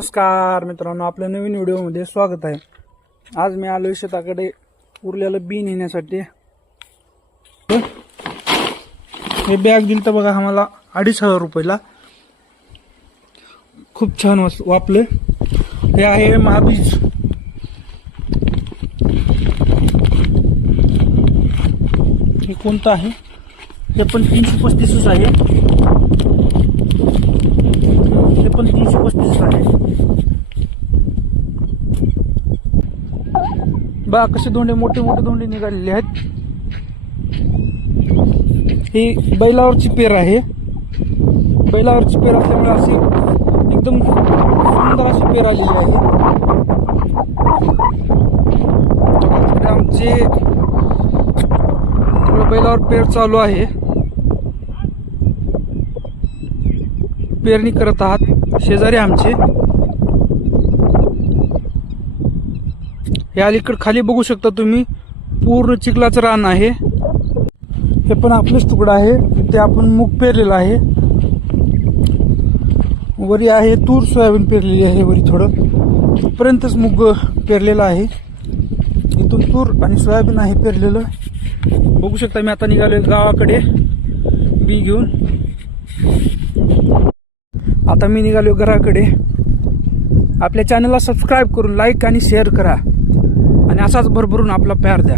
नमस्कार मित्रांनो, आपल्या नवीन व्हिडिओमध्ये स्वागत आहे। आज मी आलोय शेताकडे उरलेलं बी नेण्यासाठी। हे बॅग दिलं तर बघा आम्हाला 2,500 रुपयाला। खूप छान वापलं। हे आहे महाबीज। हे कोणतं आहे? हे पण 335 आहे। हे पण 335 आहे। बघा कसे धोंडे, मोठे मोठे धोंडे निघालेले आहेत। ही बैलावरची पेर आहे। बैलावरची पेर असल्यामुळे अशी एकदम सुंदर अशी पेर आलेली आहे। आमचे बैलावर पेर चालू आहे। पेरणी करत आहात शेजारी आमचे। हे अलीकडे खाली बघू शकता तुम्ही, पूर्ण चिखलाचं रान आहे। हे पण आपलेच तुकडा आहे। इथे आपण मूग पेरलेला आहे। वरी आहे तूर, सोयाबीन पेरलेली आहे। वरी थोडं इथपर्यंतच मूग पेरलेला आहे। इथून तूर आणि सोयाबीन आहे पेरलेलं। बघू शकता मी आता निघालोय गावाकडे बी घेऊन। आता मी निघालो घराकडे। आपल्या चॅनलला सबस्क्राईब करून लाईक आणि शेअर करा आणि असाच भरभरून आपला प्यार द्या।